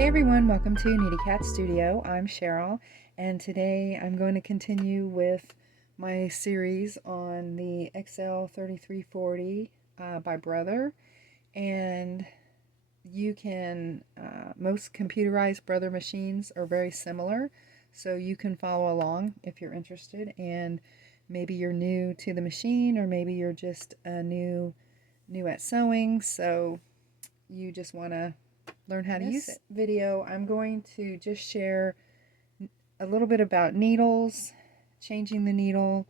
Hey everyone, welcome to Needy Cat Studio. I'm Cheryl, and today I'm going to continue with my series on the XL3340 by Brother. And you can, most computerized Brother machines are very similar, so you can follow along if you're interested. And maybe you're new to the machine, or maybe you're just new at sewing, so you just want to learn how to use it. In this video, I'm going to just share a little bit about needles, changing the needle,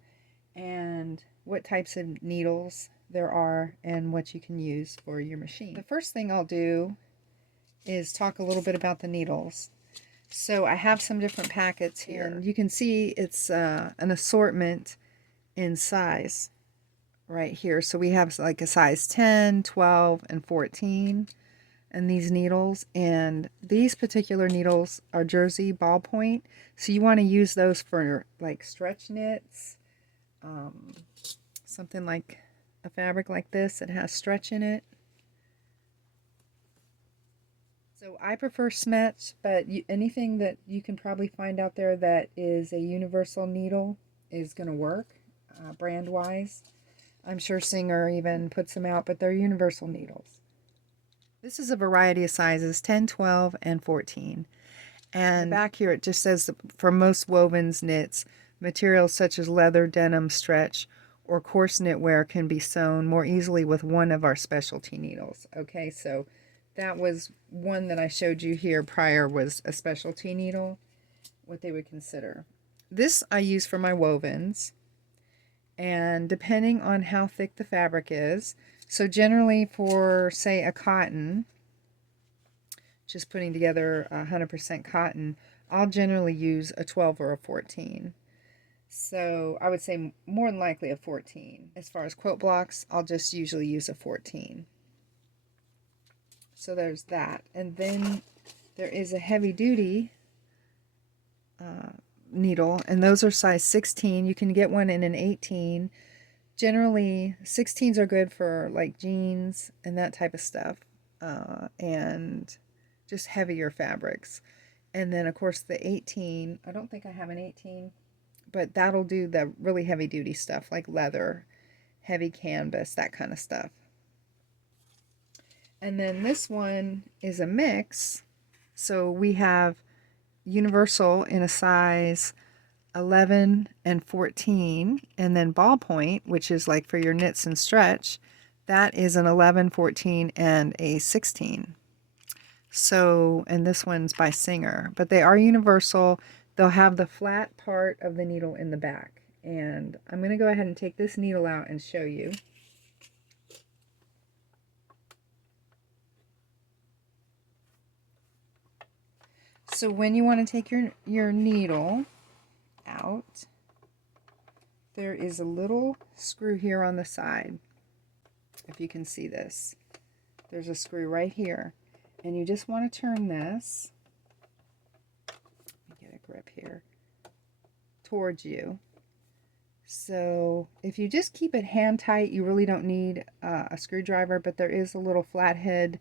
and what types of needles there are and what you can use for your machine. The first thing I'll do is talk a little bit about the needles. So I have some different packets here, and you can see it's an assortment in size right here. So we have like a size 10, 12, and 14. And these needles, and these particular needles are Jersey ballpoint, so you want to use those for like stretch knits, something like a fabric like this that has stretch in it. So I prefer Smetch, but anything that you can probably find out there that is a universal needle is going to work, brand wise. I'm sure Singer even puts them out, but they're universal needles. This is a variety of sizes, 10, 12, and 14. And back here it just says for most wovens knits, materials such as leather, denim, stretch, or coarse knitwear can be sewn more easily with one of our specialty needles. Okay, so that was one that I showed you here prior, was a specialty needle, what they would consider. This I use for my wovens, and depending on how thick the fabric is, so generally for, say, a cotton, just putting together 100% cotton, I'll generally use a 12 or a 14. So I would say more than likely a 14. As far as quilt blocks, I'll just usually use a 14. So there's that. And then there is a heavy duty needle, and those are size 16. You can get one in an 18. Generally, 16s are good for like jeans and that type of stuff, and just heavier fabrics. And then, of course, the 18, I don't think I have an 18, but that'll do the really heavy duty stuff like leather, heavy canvas, that kind of stuff. And then this one is a mix. So we have universal in a size 11 and 14, and then ballpoint, which is like for your knits and stretch, that is an 11, 14, and a 16. So, and this one's by Singer, but they are universal. They'll have the flat part of the needle in the back. And I'm going to go ahead and take this needle out and show you. So when you want to take your needle out, there is a little screw here on the side. If you can see this, there's a screw right here, and you just want to turn this, let me get a grip here, towards you. So if you just keep it hand tight, you really don't need a screwdriver, but there is a little flathead,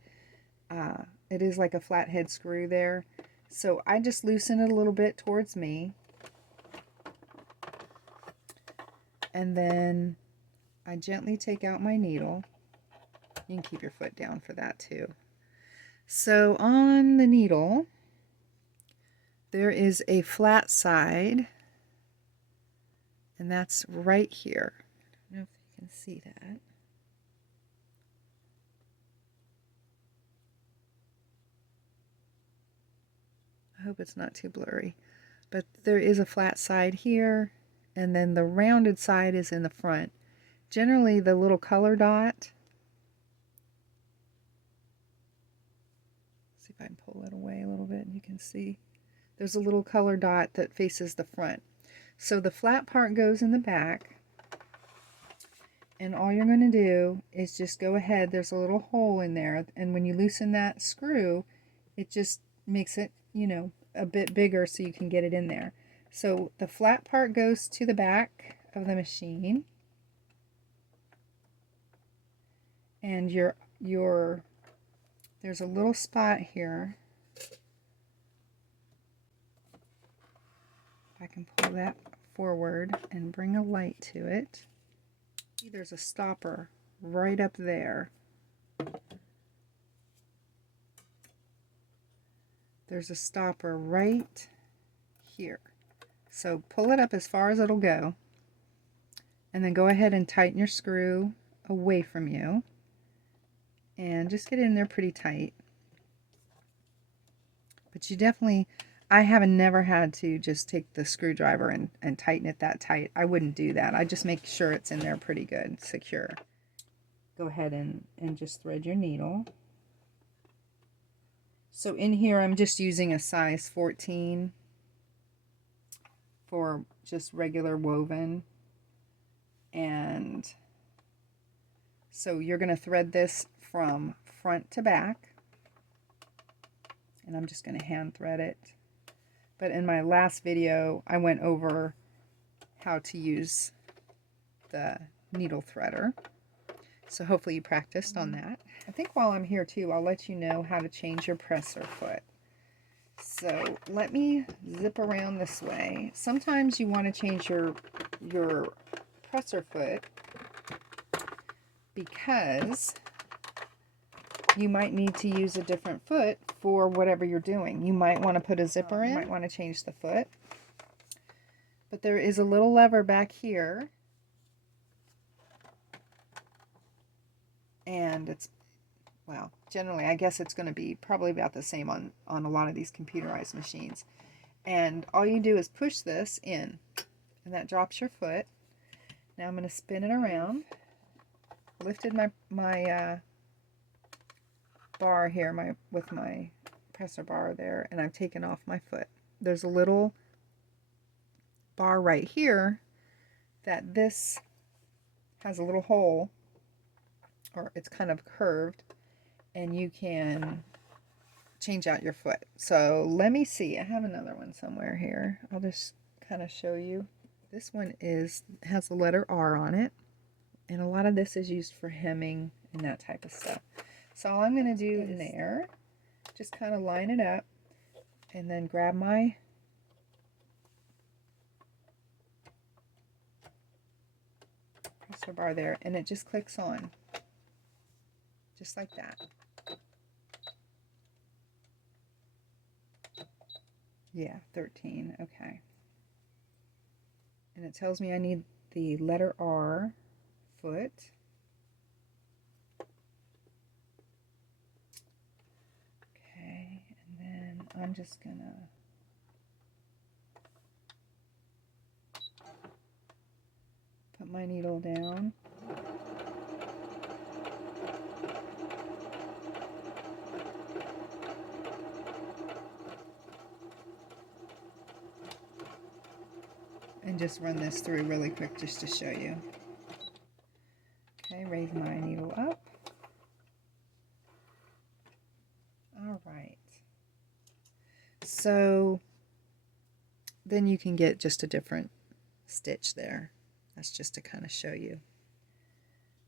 it is like a flathead screw there. So I just loosen it a little bit towards me, and then I gently take out my needle. You can keep your foot down for that too. So on the needle, there is a flat side, and that's right here. I don't know if you can see that. I hope it's not too blurry. But there is a flat side here, and then the rounded side is in the front. Generally, the little color dot, see if I can pull that away a little bit and you can see. There's a little color dot that faces the front. So the flat part goes in the back, and all you're going to do is just go ahead, there's a little hole in there, and when you loosen that screw, it just makes it, you know, a bit bigger so you can get it in there. So the flat part goes to the back of the machine, and there's a little spot here If I can pull that forward and bring a light to it. See, there's a stopper right up there. There's a stopper right here. So pull it up as far as it'll go, and then go ahead and tighten your screw away from you, and just get in there pretty tight. But you definitely, I haven't never had to just take the screwdriver and tighten it that tight. I wouldn't do that. I just make sure it's in there pretty good, secure. Go ahead and just thread your needle. So in here I'm just using a size 14 for just regular woven. And so you're going to thread this from front to back. And I'm just going to hand thread it. But in my last video, I went over how to use the needle threader. So hopefully you practiced on that. I think while I'm here too, I'll let you know how to change your presser foot. So let me zip around this way. Sometimes you want to change your presser foot because you might need to use a different foot for whatever you're doing. You might want to put a zipper in. You might want to change the foot. But there is a little lever back here. And it's, well, generally I guess it's going to be probably about the same on a lot of these computerized machines. And all you do is push this in, and that drops your foot. Now I'm going to spin it around. Lifted my bar here with my presser bar there, and I've taken off my foot. There's a little bar right here that this has a little hole, or it's kind of curved, and you can change out your foot. So let me see, I have another one somewhere here. I'll just kind of show you. This one has the letter R on it, and a lot of this is used for hemming and that type of stuff. So all I'm going to do in there, just kind of line it up, and then grab my presser bar there, and it just clicks on, just like that. Yeah, 13, okay. And it tells me I need the letter R foot. Okay, and then I'm just gonna put my needle down. And just run this through really quick just to show you. Okay, raise my needle up. All right. So then you can get just a different stitch there. That's just to kind of show you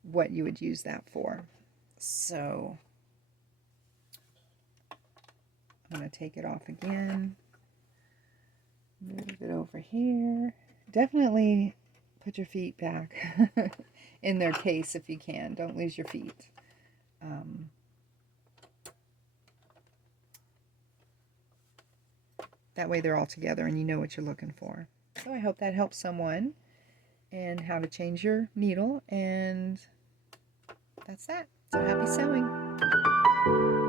what you would use that for. So I'm going to take it off again. Move it over here. Definitely put your feet back in their case if you can. Don't lose your feet. That way they're all together and you know what you're looking for. So I hope that helps someone and how to change your needle, and that's that. So happy sewing!